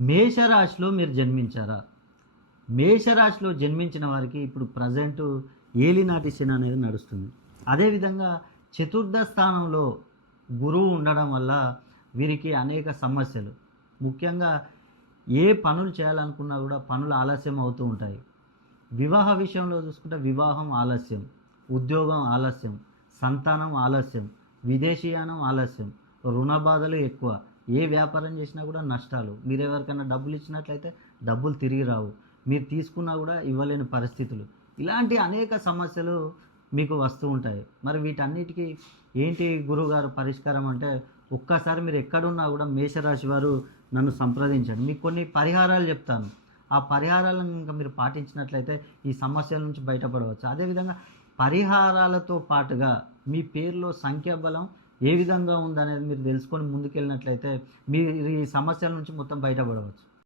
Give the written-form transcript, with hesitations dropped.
మేషరాశిలో మీరు జన్మించారా? మేషరాశిలో జన్మించిన వారికి ఇప్పుడు ప్రజెంటు ఏలినాటి శని అనేది నడుస్తుంది. అదేవిధంగా చతుర్థ స్థానంలో గురువు ఉండడం వల్ల వీరికి అనేక సమస్యలు. ముఖ్యంగా ఏ పనులు చేయాలనుకున్నా కూడా పనులు ఆలస్యం అవుతూ ఉంటాయి. వివాహ విషయంలో చూసుకుంటే వివాహం ఆలస్యం, ఉద్యోగం ఆలస్యం, సంతానం ఆలస్యం, విదేశీయానం ఆలస్యం, రుణ బాధలు ఎక్కువ. ఏ వ్యాపారం చేసినా కూడా నష్టాలు. మీరు ఎవరికైనా డబ్బులు ఇచ్చినట్లయితే డబ్బులు తిరిగి రావు. మీరు తీసుకున్నా కూడా ఇవ్వలేని పరిస్థితులు. ఇలాంటి అనేక సమస్యలు మీకు వస్తూ ఉంటాయి. మరి వీటన్నిటికీ ఏంటి గురువుగారు పరిష్కారం అంటే, ఒక్కసారి మీరు ఎక్కడున్నా కూడా మేషరాశి వారు నన్ను సంప్రదించండి. మీకు కొన్ని పరిహారాలు చెప్తాను. ఆ పరిహారాలను ఇంకా మీరు పాటించినట్లయితే ఈ సమస్యల నుంచి బయటపడవచ్చు. అదేవిధంగా పరిహారాలతో పాటుగా మీ పేరులో సంఖ్యాబలం ఏ విధంగా ఉందనేది మీరు తెలుసుకొని ముందుకెళ్ళినట్లయితే మీరు ఈ సమస్యల నుంచి మొత్తం బయటపడవచ్చు.